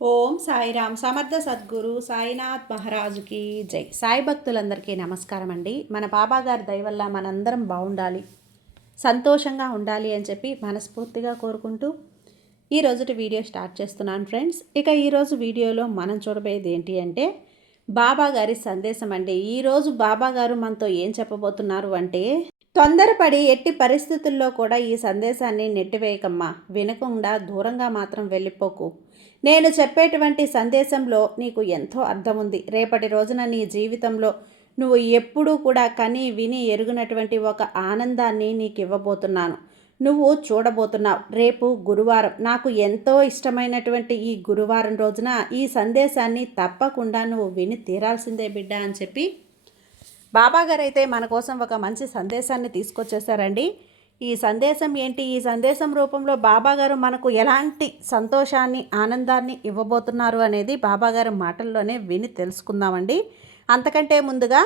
ఓం సాయిరామ్ సమర్థ సద్గురు సాయినాథ్ మహారాజుకి జై. సాయి భక్తులందరికీ నమస్కారం అండి. మన బాబా గారి దయ వల్ల మనందరం బాగుండాలి, సంతోషంగా ఉండాలి అని చెప్పి మనస్ఫూర్తిగా కోరుకుంటూ ఈరోజుటి వీడియో స్టార్ట్ చేస్తున్నాను ఫ్రెండ్స్. ఇక ఈరోజు వీడియోలో మనం చూడబోయేది ఏంటి అంటే బాబా గారి సందేశం అండి. ఈరోజు బాబా గారు మనతో ఏం చెప్పబోతున్నారు అంటే, తొందరపడి ఎట్టి పరిస్థితుల్లో కూడా ఈ సందేశాన్ని నెట్టివేయకమ్మా, వినకుండా దూరంగా మాత్రం వెళ్ళిపోకు. నేను చెప్పేటువంటి సందేశంలో నీకు ఎంతో అర్థం ఉంది. రేపటి రోజున నీ జీవితంలో నువ్వు ఎప్పుడూ కూడా కని విని ఎరుగునటువంటి ఒక ఆనందాన్ని నీకు ఇవ్వబోతున్నాను. నువ్వు చూడబోతున్నావు. రేపు గురువారం, నాకు ఎంతో ఇష్టమైనటువంటి ఈ గురువారం రోజున ఈ సందేశాన్ని తప్పకుండా నువ్వు విని తీరాల్సిందే బిడ్డ అని చెప్పి బాబాగారు అయితే మన కోసం ఒక మంచి సందేశాన్ని తీసుకొచ్చేసారండి. ఈ సందేశం ఏంటి? ఈ సందేశం రూపంలో బాబాగారు మనకు ఎలాంటి సంతోషాన్ని, ఆనందాన్ని ఇవ్వబోతున్నారు అనేది బాబాగారు మాటల్లోనే విని తెలుసుకుందామండి. అంతకంటే ముందుగా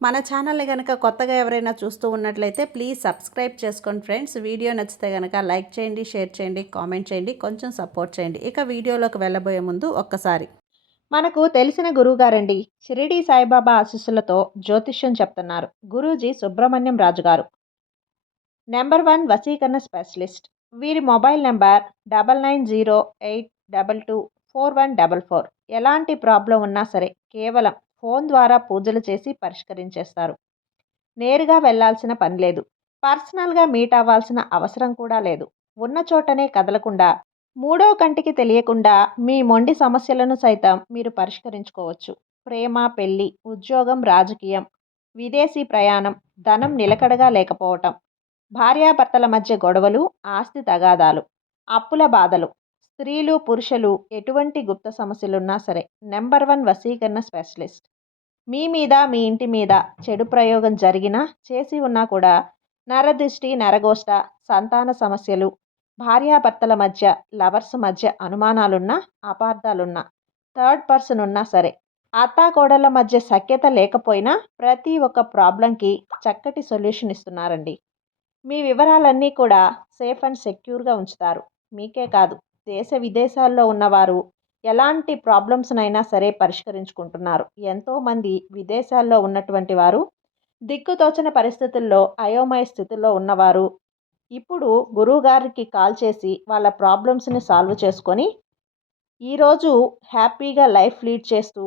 మన ఛానల్ని కనుక కొత్తగా ఎవరైనా చూస్తూ ఉన్నట్లయితే ప్లీజ్ సబ్స్క్రైబ్ చేసుకోండి ఫ్రెండ్స్. వీడియో నచ్చితే కనుక లైక్ చేయండి, షేర్ చేయండి, కామెంట్ చేయండి, కొంచెం సపోర్ట్ చేయండి. ఇక వీడియోలోకి వెళ్ళబోయే ముందు ఒక్కసారి మనకు తెలిసిన గురువుగారండి, షిరిడి సాయిబాబా ఆశీస్సులతో జ్యోతిష్యం చెప్తున్నారు గురూజీ సుబ్రహ్మణ్యం రాజు గారు, నెంబర్ 1 వశీకరణ స్పెషలిస్ట్. వీరి మొబైల్ నెంబర్ 9908224144. ఎలాంటి ప్రాబ్లం ఉన్నా సరే కేవలం ఫోన్ ద్వారా పూజలు చేసి పరిష్కరించేస్తారు. నేరుగా వెళ్లాల్సిన పని లేదు. పర్సనల్గా మీట్ అవ్వాల్సిన అవసరం కూడా లేదు. ఉన్న చోటనే కదలకుండా, మూడో కంటికి తెలియకుండా మీ మొండి సమస్యలను సైతం మీరు పరిష్కరించుకోవచ్చు. ప్రేమ, పెళ్లి, ఉద్యోగం, రాజకీయం, విదేశీ ప్రయాణం, ధనం నిలకడగా లేకపోవటం, భార్యాభర్తల మధ్య గొడవలు, ఆస్తి తగాదాలు, అప్పుల బాధలు, స్త్రీలు పురుషులు ఎటువంటి గుప్త సమస్యలున్నా సరే నెంబర్ 1 వశీకరణ స్పెషలిస్ట్. మీ మీద, మీ ఇంటి మీద చెడు ప్రయోగం జరిగినా, చేసి ఉన్నా కూడా నరదృష్టి, నరగోష్ట, సంతాన సమస్యలు, భార్యాభర్తల మధ్య, లవర్స్ మధ్య అనుమానాలున్నా, అపార్థాలున్నా, థర్డ్ పర్సన్ ఉన్నా సరే, అత్తాకోడళ్ళ మధ్య సఖ్యత లేకపోయినా ప్రతి ఒక్క ప్రాబ్లంకి చక్కటి సొల్యూషన్ ఇస్తున్నారండి. మీ వివరాలన్నీ కూడా సేఫ్ అండ్ సెక్యూర్గా ఉంచుతారు. మీకే కాదు, దేశ విదేశాల్లో ఉన్నవారు ఎలాంటి ప్రాబ్లమ్స్నైనా సరే పరిష్కరించుకుంటున్నారు. ఎంతోమంది విదేశాల్లో ఉన్నటువంటి వారు, దిక్కుతోచని పరిస్థితుల్లో అయోమయ స్థితిలో ఉన్నవారు ఇప్పుడు గురువుగారికి కాల్ చేసి వాళ్ళ ప్రాబ్లమ్స్ని సాల్వ్ చేసుకొని ఈరోజు హ్యాపీగా లైఫ్ లీడ్ చేస్తూ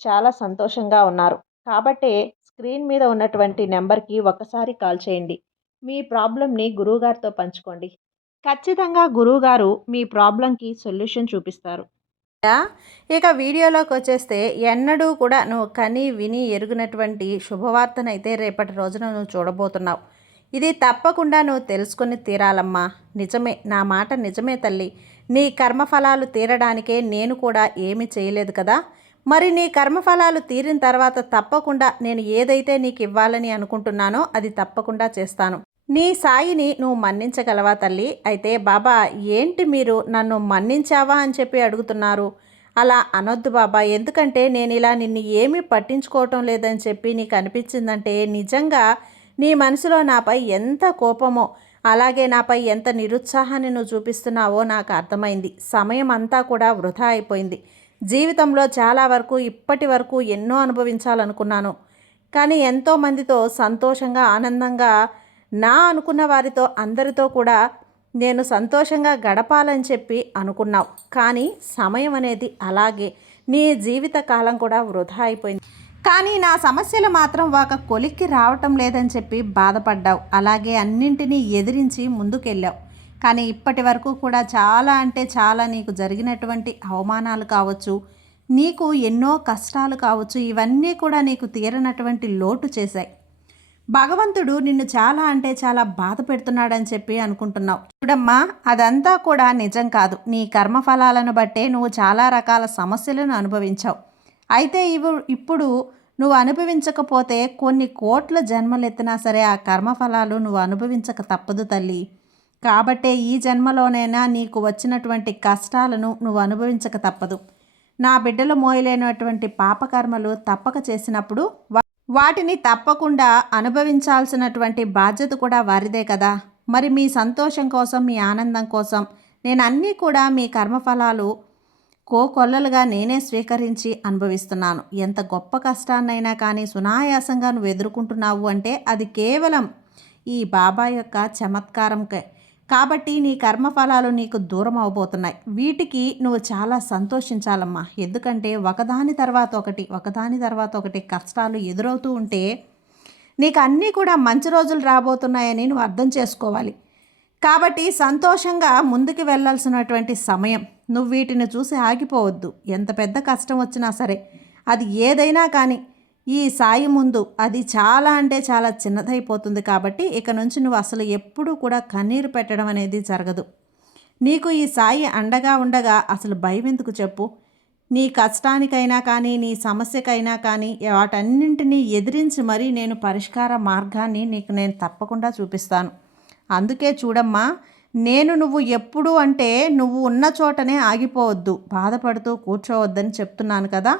చాలా సంతోషంగా ఉన్నారు. కాబట్టే స్క్రీన్ మీద ఉన్నటువంటి నెంబర్కి ఒక్కసారి కాల్ చేయండి. మీ ప్రాబ్లంని గురువుగారితో పంచుకోండి. ఖచ్చితంగా గురువుగారు మీ ప్రాబ్లంకి సొల్యూషన్ చూపిస్తారు. ఇక వీడియోలోకి వచ్చేస్తే, ఎన్నడూ కూడా నువ్వు కని విని ఎరుగునటువంటి శుభవార్తనైతే రేపటి రోజున నువ్వు చూడబోతున్నావు. ఇది తప్పకుండా నువ్వు తెలుసుకుని తీరాలమ్మా. నిజమే, నా మాట నిజమే తల్లి. నీ కర్మఫలాలు తీరడానికే నేను కూడా ఏమీ చేయలేదు కదా. మరి నీ కర్మఫలాలు తీరిన తర్వాత తప్పకుండా నేను ఏదైతే నీకు ఇవ్వాలని అనుకుంటున్నానో అది తప్పకుండా చేస్తాను. నీ సాయిని నువ్వు మన్నించగలవా తల్లి? అయితే బాబా, ఏంటి మీరు నన్ను మన్నించావా అని చెప్పి అడుగుతున్నారు? అలా అనొద్దు బాబా, ఎందుకంటే నేను ఇలా నిన్ను ఏమీ పట్టించుకోవటం లేదని చెప్పి నీకు అనిపించిందంటే నిజంగా నీ మనసులో నాపై ఎంత కోపమో, అలాగే నాపై ఎంత నిరుత్సాహాన్ని నువ్వు చూపిస్తున్నావో నాకు అర్థమైంది. సమయం అంతా కూడా వృధా అయిపోయింది. జీవితంలో చాలా వరకు ఇప్పటి వరకు ఎన్నో అనుభవించాలనుకున్నాను, కానీ ఎంతోమందితో సంతోషంగా, ఆనందంగా, నా అనుకున్న వారితో అందరితో కూడా నేను సంతోషంగా గడపాలని చెప్పి అనుకున్నావు. కానీ సమయం అనేది అలాగే నీ జీవిత కాలం కూడా వృధా అయిపోయింది. కానీ నా సమస్యలు మాత్రం ఒక కొలిక్కి రావటం లేదని చెప్పి బాధపడ్డావు. అలాగే అన్నింటినీ ఎదిరించి ముందుకెళ్ళావు. కానీ ఇప్పటి వరకు కూడా చాలా అంటే చాలా నీకు జరిగినటువంటి అవమానాలు కావచ్చు, నీకు ఎన్నో కష్టాలు కావచ్చు, ఇవన్నీ కూడా నీకు తీరనటువంటి లోటు చేశాయి. భగవంతుడు నిన్ను చాలా అంటే చాలా బాధ పెడుతున్నాడని చెప్పి అనుకుంటున్నావు. చూడమ్మా, అదంతా కూడా నిజం కాదు. నీ కర్మఫలాలను బట్టే నువ్వు చాలా రకాల సమస్యలను అనుభవించావు. అయితే ఇప్పుడు నువ్వు అనుభవించకపోతే కొన్ని కోట్ల జన్మలెత్తినా సరే ఆ కర్మఫలాలు నువ్వు అనుభవించక తప్పదు తల్లి. కాబట్టే ఈ జన్మలోనైనా నీకు వచ్చినటువంటి కష్టాలను నువ్వు అనుభవించక తప్పదు. నా బిడ్డలు మోయలేనటువంటి పాపకర్మలు తప్పక చేసినప్పుడు వాటిని తప్పకుండా అనుభవించాల్సినటువంటి బాధ్యత కూడా వారిదే కదా. మరి మీ సంతోషం కోసం, మీ ఆనందం కోసం నేను అన్నీ కూడా మీ కర్మఫలాలు కోకొల్లలుగా నేనే స్వీకరించి అనుభవిస్తున్నాను. ఎంత గొప్ప కష్టాన్నైనా కానీ సునాయాసంగా నువ్వు ఎదుర్కొంటున్నావు అంటే అది కేవలం ఈ బాబా యొక్క చమత్కారంకే. కాబట్టి నీ కర్మఫలాలు నీకు దూరం అవబోతున్నాయి. వీటికి నువ్వు చాలా సంతోషించాలమ్మా. ఎందుకంటే ఒకదాని తర్వాత ఒకటి, ఒకదాని తర్వాత ఒకటి కష్టాలు ఎదురవుతూ ఉంటే నీకు అన్నీ కూడా మంచి రోజులు రాబోతున్నాయని నువ్వు అర్థం చేసుకోవాలి. కాబట్టి సంతోషంగా ముందుకు వెళ్ళాల్సినటువంటి సమయం. నువ్వు వీటిని చూసి ఆగిపోవద్దు. ఎంత పెద్ద కష్టం వచ్చినా సరే, అది ఏదైనా కానీ ఈ సాయి ముందు అది చాలా అంటే చాలా చిన్నదైపోతుంది. కాబట్టి ఇక నుంచి నువ్వు అసలు ఎప్పుడూ కూడా కన్నీరు పెట్టడం అనేది జరగదు. నీకు ఈ సాయి అండగా ఉండగా అసలు భయం ఎందుకు చెప్పు? నీ కష్టానికైనా కానీ నీ సమస్యకైనా కానీ వాటన్నింటినీ ఎదిరించి మరీ నేను పరిష్కార మార్గాన్ని నీకు నేను తప్పకుండా చూపిస్తాను. అందుకే చూడమ్మా, నువ్వు ఎప్పుడు అంటే నువ్వు ఉన్న చోటనే ఆగిపోవద్దు, బాధపడుతూ కూర్చోవద్దని చెప్తున్నాను కదా.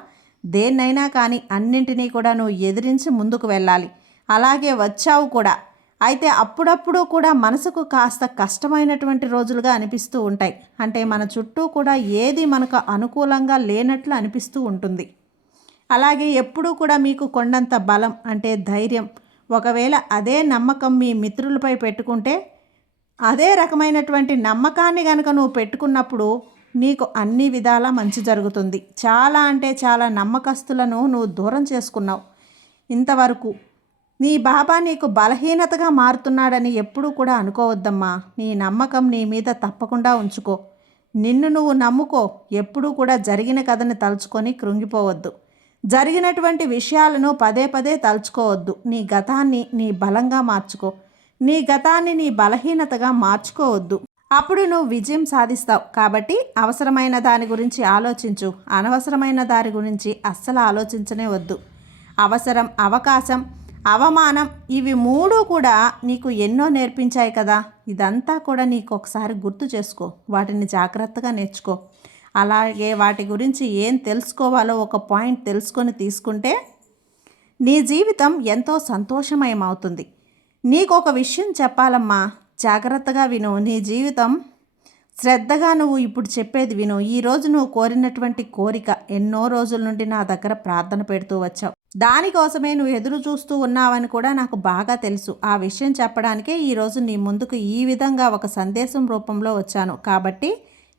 దేన్నైనా కానీ అన్నింటినీ కూడా నువ్వు ఎదిరించి ముందుకు వెళ్ళాలి. అలాగే వచ్చావు కూడా. అయితే అప్పుడప్పుడు కూడా మనసుకు కాస్త కష్టమైనటువంటి రోజులుగా అనిపిస్తూ ఉంటాయి. అంటే మన చుట్టూ కూడా ఏది మనకు అనుకూలంగా లేనట్లు అనిపిస్తూ ఉంటుంది. అలాగే ఎప్పుడూ కూడా మీకు కొండంత బలం అంటే ధైర్యం, ఒకవేళ అదే నమ్మకం మీ మిత్రులపై పెట్టుకుంటే, అదే రకమైనటువంటి నమ్మకాన్ని కనుక నువ్వు పెట్టుకున్నప్పుడు నీకు అన్ని విధాలా మంచి జరుగుతుంది. చాలా అంటే చాలా నమ్మకస్తులను నువ్వు దూరం చేసుకున్నావు. ఇంతవరకు నీ బాబా నీకు బలహీనతగా మారుతున్నాడని ఎప్పుడూ కూడా అనుకోవద్దమ్మా. నీ నమ్మకం నీ మీద తప్పకుండా ఉంచుకో. నిన్ను నువ్వు నమ్ముకో. ఎప్పుడూ కూడా జరిగిన కథని తలుచుకొని కృంగిపోవద్దు. జరిగినటువంటి విషయాలను పదే పదే తలుచుకోవద్దు. నీ గతాన్ని నీ బలంగా మార్చుకో. నీ గతాన్ని నీ బలహీనతగా మార్చుకోవద్దు. అప్పుడు నువ్వు విజయం సాధిస్తావు. కాబట్టి అవసరమైన దాని గురించి ఆలోచించు. అనవసరమైన దాని గురించి అస్సలు ఆలోచించనే వద్దు. అవసరం, అవకాశం, అవమానం, ఇవి మూడు కూడా నీకు ఎన్నో నేర్పించాయి కదా. ఇదంతా కూడా నీకు ఒకసారి గుర్తు చేసుకో. వాటిని జాగ్రత్తగా నేర్చుకో. అలాగే వాటి గురించి ఏం తెలుసుకోవాలో ఒక పాయింట్ తెలుసుకొని తీసుకుంటే నీ జీవితం ఎంతో సంతోషమయమవుతుంది. నీకు ఒక విషయం చెప్పాలమ్మా, జాగ్రత్తగా విను. నీ జీవితం శ్రద్ధగా నువ్వు ఇప్పుడు చెప్పేది విను. ఈరోజు నువ్వు కోరినటువంటి కోరిక ఎన్నో రోజుల నుండి నా దగ్గర ప్రార్థన పెడుతూ వచ్చావు. దానికోసమే నువ్వు ఎదురు చూస్తూ ఉన్నావని కూడా నాకు బాగా తెలుసు. ఆ విషయం చెప్పడానికే ఈరోజు నీ ముందుకు ఈ విధంగా ఒక సందేశం రూపంలో వచ్చాను. కాబట్టి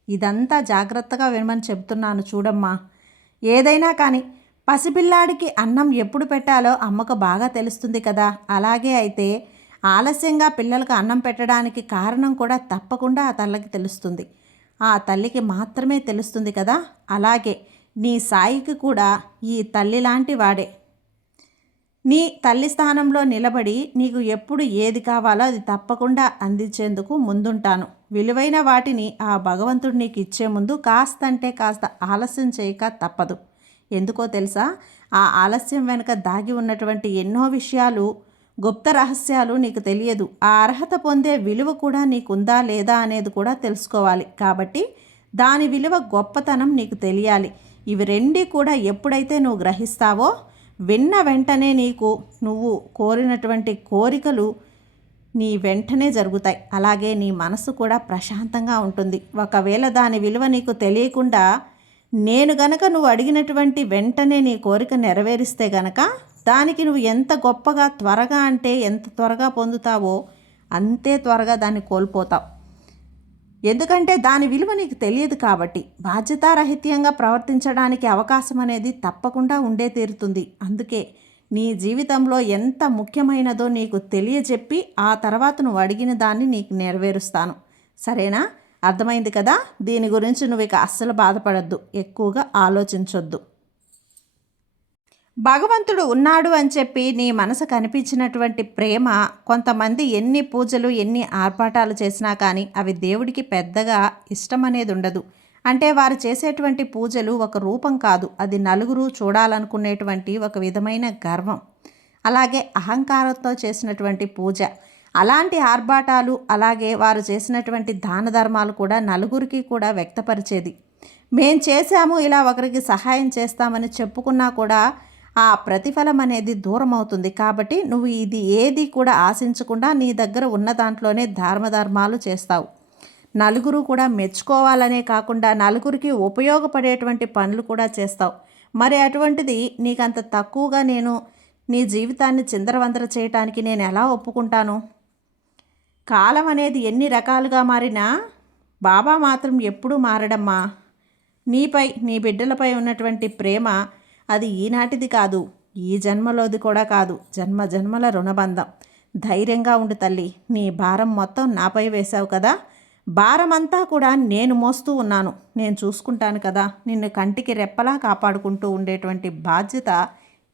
ఇదంతా జాగ్రత్తగా వినమని చెప్తున్నాను. చూడమ్మా, ఏదైనా కానీ పసిపిల్లాడికి అన్నం ఎప్పుడు పెట్టాలో అమ్మకు బాగా తెలుస్తుంది కదా. అలాగే అయితే ఆలస్యంగా పిల్లలకు అన్నం పెట్టడానికి కారణం కూడా తప్పకుండా ఆ తల్లికి తెలుస్తుంది. ఆ తల్లికి మాత్రమే తెలుస్తుంది కదా. అలాగే నీ సాయికి కూడా ఈ తల్లి లాంటి వాడే. నీ తల్లి స్థానంలో నిలబడి నీకు ఎప్పుడు ఏది కావాలో అది తప్పకుండా అందించేందుకు ముందుంటాను. విలువైన వాటిని ఆ భగవంతుడు నీకు ఇచ్చే ముందు కాస్త అంటే కాస్త ఆలస్యం చేయక తప్పదు. ఎందుకో తెలుసా? ఆ ఆలస్యం వెనుక దాగి ఉన్నటువంటి ఎన్నో విషయాలు, గుప్త రహస్యాలు నీకు తెలియదు. ఆ అర్హత పొందే విలువ కూడా నీకుందా లేదా అనేది కూడా తెలుసుకోవాలి. కాబట్టి దాని విలువ, గొప్పతనం నీకు తెలియాలి. ఇవి రెండీ కూడా ఎప్పుడైతే నువ్వు గ్రహిస్తావో విన్న వెంటనే నువ్వు కోరినటువంటి కోరికలు నీ వెంటనే జరుగుతాయి. అలాగే నీ మనసు కూడా ప్రశాంతంగా ఉంటుంది. ఒకవేళ దాని విలువ నీకు తెలియకుండా నేను గనక నువ్వు అడిగినటువంటి వెంటనే నీ కోరిక నెరవేరిస్తే గనక దానికి నువ్వు ఎంత గొప్పగా త్వరగా అంటే ఎంత త్వరగా పొందుతావో అంతే త్వరగా దాన్ని కోల్పోతావు. ఎందుకంటే దాని విలువ నీకు తెలియదు. కాబట్టి బాధ్యతారహిత్యంగా ప్రవర్తించడానికి అవకాశం అనేది తప్పకుండా ఉండే తీరుతుంది. అందుకే నీ జీవితంలో ఎంత ముఖ్యమైనదో నీకు తెలియజెప్పి ఆ తర్వాత నువ్వు అడిగిన దాన్ని నీకు నెరవేరుస్తాను. సరేనా? అర్థమైంది కదా. దీని గురించి నువ్వు ఇక అస్సలు బాధపడద్దు, ఎక్కువగా ఆలోచించొద్దు. భగవంతుడు ఉన్నాడు అని చెప్పి నీ మనసు కనిపించినటువంటి ప్రేమ, కొంతమంది ఎన్ని పూజలు ఎన్ని ఆర్భాటాలు చేసినా కానీ అవి దేవుడికి పెద్దగా ఇష్టం అనేది ఉండదు. అంటే వారు చేసేటువంటి పూజలు ఒక రూపం కాదు, అది నలుగురు చూడాలనుకునేటువంటి ఒక విధమైన గర్వం, అలాగే అహంకారంతో చేసినటువంటి పూజ. అలాంటి ఆర్భాటాలు, అలాగే వారు చేసినటువంటి దాన ధర్మాలు కూడా నలుగురికి కూడా వ్యక్తపరిచేది. మేం చేశాము, ఇలా ఒకరికి సహాయం చేస్తామని చెప్పుకున్నా కూడా ఆ ప్రతిఫలం అనేది దూరం అవుతుంది. కాబట్టి నువ్వు ఇది ఏది కూడా ఆశించకుండా నీ దగ్గర ఉన్న దాంట్లోనే ధర్మాలు చేస్తావు. నలుగురు కూడా మెచ్చుకోవాలనే కాకుండా నలుగురికి ఉపయోగపడేటువంటి పనులు కూడా చేస్తావు. మరి అటువంటిది నీకంత తక్కువగా నేను నీ జీవితాన్ని చిందరవందర చేయటానికి నేను ఎలా ఒప్పుకుంటాను? కాలం అనేది ఎన్ని రకాలుగా మారినా బాబా మాత్రం ఎప్పుడూ మారడమ్మా. నీపై నీ బిడ్డలపై ఉన్నటువంటి ప్రేమ అది ఈనాటిది కాదు, ఈ జన్మలోది కూడా కాదు, జన్మ జన్మల రుణబంధం. ధైర్యంగా ఉండు తల్లి. నీ భారం మొత్తం నాపై వేశావు కదా, భారం అంతా కూడా నేను మోస్తూ ఉన్నాను. నేను చూసుకుంటాను కదా. నిన్ను కంటికి రెప్పలా కాపాడుకుంటూ ఉండేటువంటి బాధ్యత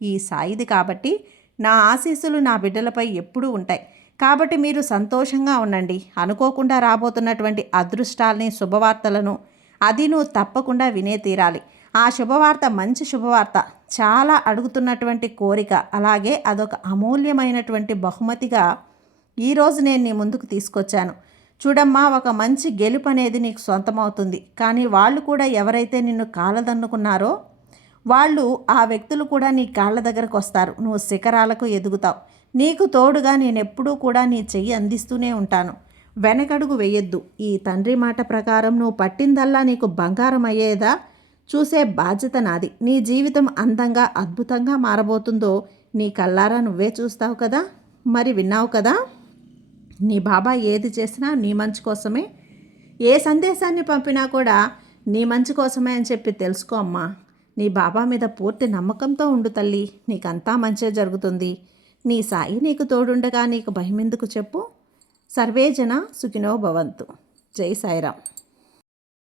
ఈ సాయిది. కాబట్టి నా ఆశీస్సులు నా బిడ్డలపై ఎప్పుడూ ఉంటాయి. కాబట్టి మీరు సంతోషంగా ఉండండి. అనుకోకుండా రాబోతున్నటువంటి అదృష్టాల్ని, శుభవార్తలను అది నువ్వు తప్పకుండా వినే తీరాలి. ఆ శుభవార్త మంచి శుభవార్త, చాలా అడుగుతున్నటువంటి కోరిక, అలాగే అదొక అమూల్యమైనటువంటి బహుమతిగా ఈరోజు నేను నీ ముందుకు తీసుకొచ్చాను. చూడమ్మా, ఒక మంచి గెలుపు అనేది నీకు సొంతమవుతుంది. కానీ వాళ్ళు కూడా ఎవరైతే నిన్ను కాళ్ళదన్నుకున్నారో వాళ్ళు, ఆ వ్యక్తులు కూడా నీ కాళ్ళ దగ్గరకు వస్తారు. నువ్వు శిఖరాలకు ఎదుగుతావు. నీకు తోడుగా నేనెప్పుడూ కూడా నీ చెయ్యి అందిస్తూనే ఉంటాను. వెనకడుగు వేయొద్దు. ఈ తండ్రి మాట ప్రకారం నువ్వు పట్టిందల్లా నీకు బంగారం అయ్యేదా చూసే బాధ్యత నాది. నీ జీవితం అందంగా అద్భుతంగా మారబోతుందో నీ కళ్ళారా నువ్వే చూస్తావు కదా. మరి విన్నావు కదా, నీ బాబా ఏది చేసినా నీ మంచి కోసమే, ఏ సందేశాన్ని పంపినా కూడా నీ మంచి కోసమే అని చెప్పి తెలుసుకో అమ్మా. నీ బాబా మీద పూర్తి నమ్మకంతో ఉండు తల్లి. నీకంతా మంచే జరుగుతుంది. నీ సాయి నీకు తోడుండగా నీకు భయమెందుకు చెప్పు. సర్వేజన సుఖినో భవంతు. జై సాయిరామ్.